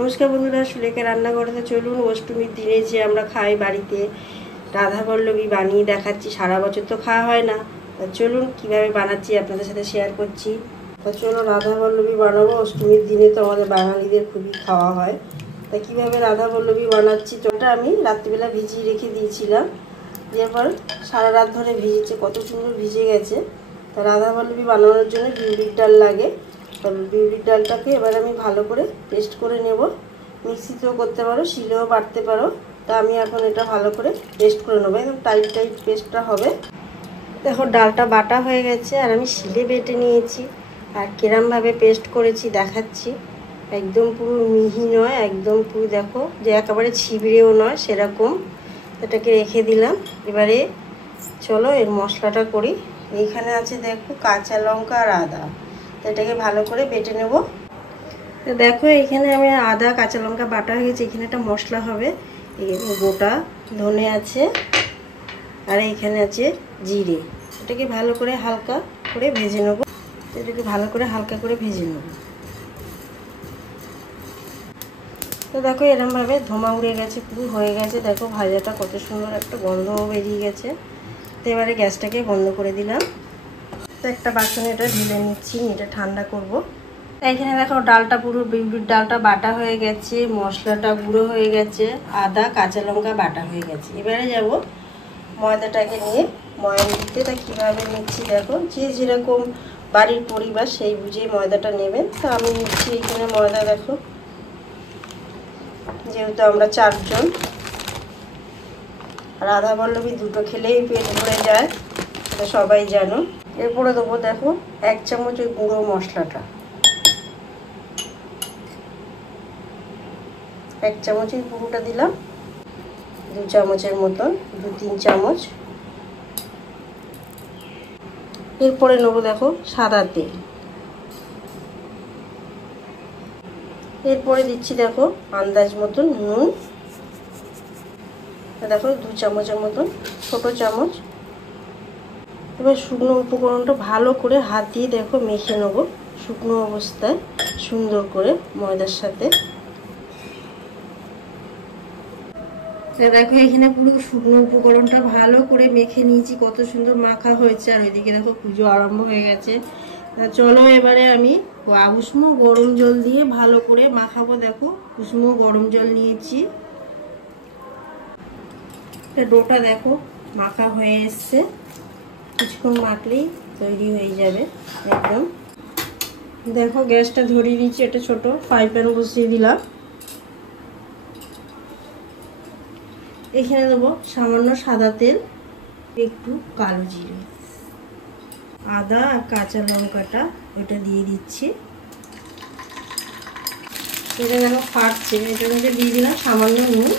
নমস্কার বন্ধুরা, সুলেখা রান্নাঘরেতে চলুন। অষ্টমীর দিনে যে আমরা খাই বাড়িতে রাধা বল্লভী বানিয়ে দেখাচ্ছি। সারা বছর তো খাওয়া হয় না, চলুন কিভাবে বানাচ্ছি আপনাদের সাথে শেয়ার করছি। তা চলো রাধা বল্লভী বানাবো। অষ্টমীর দিনে তো আমাদের বাঙালিদের খুবই খাওয়া হয়। তা কীভাবে রাধা বল্লভী বানাচ্ছি, ওটা আমি রাত্রিবেলা ভিজিয়ে রেখে দিয়েছিলাম। এরপর সারা রাত ধরে ভিজেছে, কত সুন্দর ভিজে গেছে। তা রাধা বল্লভী বানানোর জন্য বিউলির ডাল লাগে। তবে বিউলির ডালটাকে এবার আমি ভালো করে পেস্ট করে নেব। মিক্সিতেও করতে পারো, শিলেও বাটতে পারো। তা আমি এখন এটা ভালো করে পেস্ট করে নেবো, একদম টাইট পেস্টটা হবে। দেখো ডালটা বাটা হয়ে গেছে আর আমি শিলে বেটে নিয়েছি। আর কিরমভাবে পেস্ট করেছি দেখাচ্ছি। একদম পুরো মিহি নয়, একদম পুরো দেখো যে একেবারে ছিবড়েও নয় সেরকম। এটাকে রেখে দিলাম। এবারে চলো এর মশলাটা করি। এইখানে আছে দেখো কাঁচা লঙ্কা আর আদা। এটাকে ভালো করে বেটে নেব। তো দেখো এখানে আমি আদা কাঁচা লঙ্কা বাটা হয়ে গেছে। এখানে একটা মশলা হবে, গোটা ধনে আছে আর এখানে আছে জিরে। এটাকে ভালো করে হালকা করে ভেজে নেব। এটাকে ভালো করে হালকা করে ভেজে নেব। তো দেখো এরমভাবে ধোঁয়া উড়ে গেছে, পুরো হয়ে গেছে। দেখো ভাজাটা কত সুন্দর একটা গন্ধও বেরিয়ে গেছে। তো এবারে গ্যাসটাকে বন্ধ করে দিলাম। তো একটা বাসনে এটা ঢেলে নিচ্ছি, এটা ঠান্ডা করব। এখানে দেখো ডালটা পুরো বিউলির ডালটা বাটা হয়ে গেছে, মশলাটা গুঁড়ো হয়ে গেছে, আদা কাঁচা লঙ্কা বাটা হয়ে গেছে। এবারে যাব ময়দাটাকে নিয়ে ময়দা দিতে। তা কীভাবে নিচ্ছি দেখো, যে যেরকম বাড়ির পরিবার সেই বুঝে ময়দাটা নেবেন। তা আমি নিচ্ছি এখানে ময়দা। দেখো যেহেতু আমরা 4 জন, রাধা বল্লভী দুটো খেলেই পেট ভরে যায়, তো সবাই জানো। এরপরে দেবো দেখো 1 চামচ ওই গুঁড়ো মশলাটা, 1 চামচের পুরোটা দিলাম। 2 চামচের মতন, 2-3 চামচ। এরপরে নেবো দেখো সাদা তেল। এরপরে দিচ্ছি দেখো আন্দাজ মতন নুন। দেখো 2 চামচের মতন, ছোট চামচ। এবার শুকনো উপকরণটা ভালো করে হাত দিয়ে দেখো মেখে নেবো শুকনো অবস্থায় সুন্দর করে ময়দার সাথে। দেখো এখানে পুরো শুকনো উপকরণটা ভালো করে মেখে নিয়েছি, কত সুন্দর মাখা হয়েছে। আর ওইদিকে দেখো পুজো আরম্ভ হয়ে গেছে। চলো এবারে আমি উষ্ণ গরম জল দিয়ে ভালো করে মাখাবো। দেখো উষ্ণ গরম জল নিয়েছি। ডোটা দেখো মাখা হয়ে এসছে, কিছুক্ষণ মাখলেই তৈরি হয়ে যাবে একদম। দেখো গ্যাসটা ধরিয়ে দিচ্ছি, এটা ছোট ফ্রাই প্যান বসিয়ে দিলাম। এখানে দেবো সামান্য সাদা তেল, একটু কালো জিরে, আদা আর কাঁচা লঙ্কাটা ওটা দিয়ে দিচ্ছি। এটা দেখো ফাটছে, এটার মধ্যে দিয়ে দিলাম সামান্য নুন।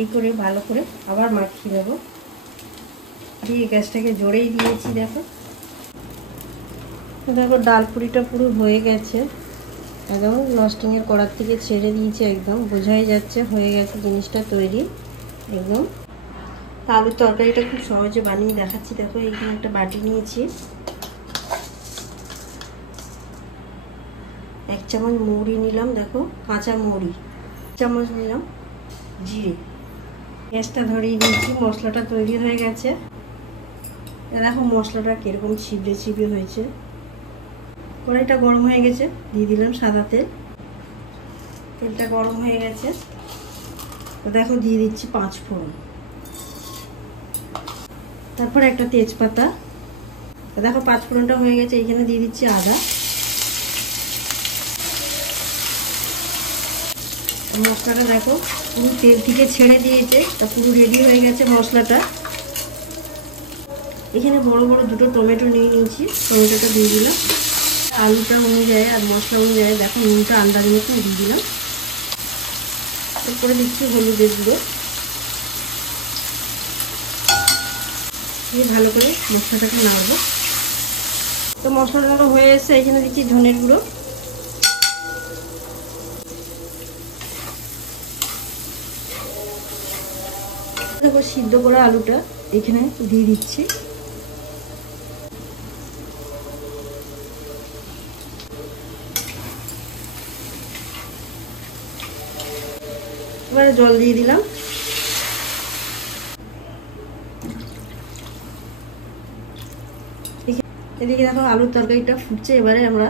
এই করে ভালো করে আবার মাখিয়ে নেবো। দিয়ে গ্যাসটাকে জোরেই দিয়েছি। দেখো দেখো ডাল পুরিটা পুরো হয়ে গেছে, একদম নস্টিংয়ের কড়ার থেকে ছেড়ে দিয়েছে, একদম বোঝাই যাচ্ছে হয়ে গেছে জিনিসটা তৈরি একদম। আলুর তরকারিটা খুব সহজে বানিয়ে দেখাচ্ছি। দেখো এইখানে একটা বাটি নিয়েছি, 1 চামচ মৌরি নিলাম। দেখো কাঁচা মৌরি 1 চামচ নিলাম, জিরে। গ্যাসটা ধরিয়ে দিয়েছি, মশলাটা তৈরি হয়ে গেছে। দেখো মশলাটা কিরকম ছিবড়ে ছিবড়ে হয়েছে। কড়াইটা গরম হয়ে গেছে, দিয়ে দিলাম সাদা তেল। তেলটা গরম হয়ে গেছে, তো দেখো দিয়ে দিচ্ছি 5 ফোড়ন, তারপর একটা তেজপাতা। দেখো 5 ফোড়নটা হয়ে গেছে, এখানে দিয়ে দিচ্ছি আদা। মশলাটা দেখো পুরো তেল থেকে ছেড়ে দিয়েছে, তা পুরো রেডি হয়ে গেছে মশলাটা। এখানে বড় বড় 2টো টমেটো নিয়ে নিয়েছি, টমেটোটা দিয়ে দিলাম। আলুটা অনুযায়ী আর মশলা অনুযায়ী দেখো নুনটা আন্দাজ মতন দিয়ে দিলাম। এরপরে দিচ্ছি হলুদের গুঁড়ো, দিয়ে ভালো করে মশলাটাকে নাড়বো। তো মশলাটা হয়ে এসে এখানে দিচ্ছি ধনের গুঁড়ো, দেখো সিদ্ধ করা আলুটা এখানে দিয়ে দিচ্ছি। এবারে জল দিয়ে দিলাম। এদিকে দেখো আলুর তরকারিটা ফুটছে। এবারে আমরা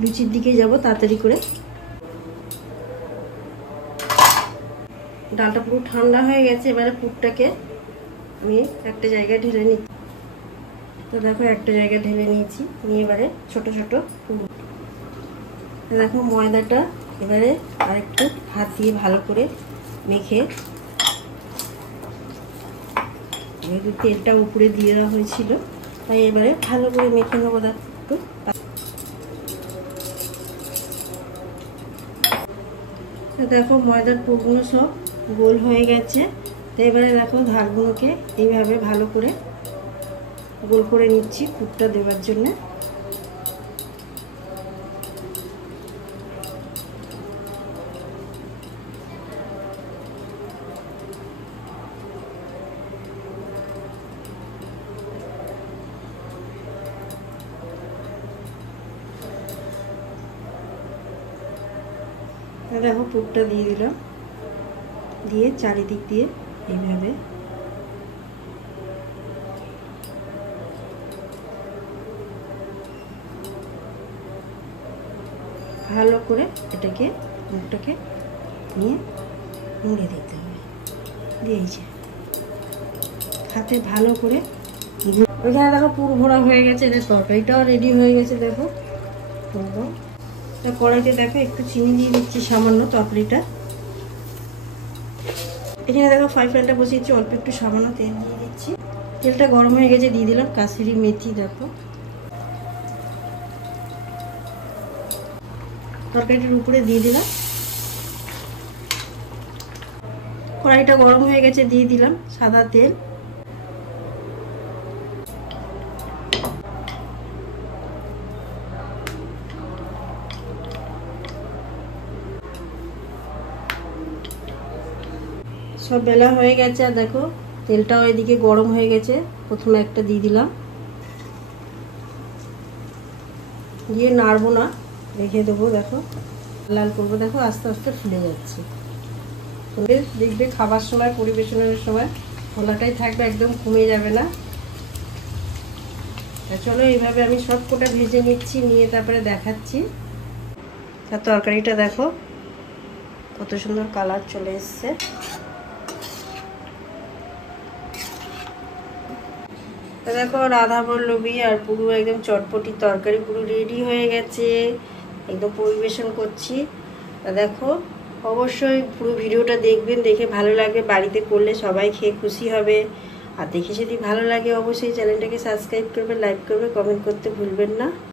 লুচির দিকে যাব তাড়াতাড়ি করে। ডালটা পুরো ঠান্ডা হয়ে গেছে। এবারে পুরটাকে আমি একটা জায়গায় ঢেলে নিচ্ছি। তো দেখো একটা জায়গায় ঢেলে নিয়েছি, নিয়ে এবারে ছোট ছোট দেখো ময়দাটা এবারে আরেকটু হাত দিয়ে ভালো করে মেখে, যেহেতু তেলটা উপরে দিয়ে দেওয়া হয়েছিল তাই এবারে ভালো করে মেখে নেবো। একটু দেখো ময়দার পুরগুলো সব গোল হয়ে গেছে। তো এবারে দেখো ধারগুলোকে এইভাবে ভালো করে গোল করে নিচ্ছি পুরটা দেওয়ার জন্য। দেখো পুরটা দিয়ে দিলাম, দিয়ে চারিদিক দিয়ে এইভাবে ভালো করে এটাকে মুখটাকে নিয়ে মুড়ে দিতে হবে। দিয়েছে হাতে ভালো করে। ওইখানে দেখো পুর ভরা হয়ে গেছে, এদের তরকারিটাও রেডি হয়ে গেছে। দেখো কড়াইতে দেখো একটু চিনি দিয়ে দিচ্ছি সামান্য তরকারিটা। এখানে দেখো ফ্রাই প্যানটা বসিয়েছি, অল্প একটু সামান্য তেল দিয়ে দিচ্ছি। তেলটা গরম হয়ে গেছে, দিয়ে দিলাম কাসুরি মেথি। দেখো তরকারিটার উপরে দিয়ে দিলাম। কড়াইটা গরম হয়ে গেছে, দিয়ে দিলাম সাদা তেল। সব বেলা হয়ে গেছে, আর দেখো তেলটাও এদিকে গরম হয়ে গেছে। প্রথমে একটা দিয়ে দিলাম, দিয়ে নাড়বো না, রেখে দেবো। দেখো লাল করবো, দেখো আস্তে আস্তে ফুলে যাচ্ছে। দেখবে খাবার সময় পরিবেশনের সময় ফোলাটাই থাকবে, একদম কমে যাবে না। চলো এইভাবে আমি সব কটা ভেজে নিচ্ছি, নিয়ে তারপরে দেখাচ্ছি। তার তরকারিটা দেখো কত সুন্দর কালার চলে এসছে। দেখো রাধাবল্লভী আর পুরো একদম চটপটি তরকারি পুরো রেডি হয়ে গেছে, একদম পরিবেশন করছি। দেখো অবশ্যই পুরো ভিডিওটা দেখবেন, দেখে ভালো লাগবে। বাড়িতে করলে সবাই খেয়ে খুশি হবে। আর দেখে যদি ভালো লাগে অবশ্যই চ্যানেলটাকে সাবস্ক্রাইব করবে, লাইক করবে, কমেন্ট করতে ভুলবেন না।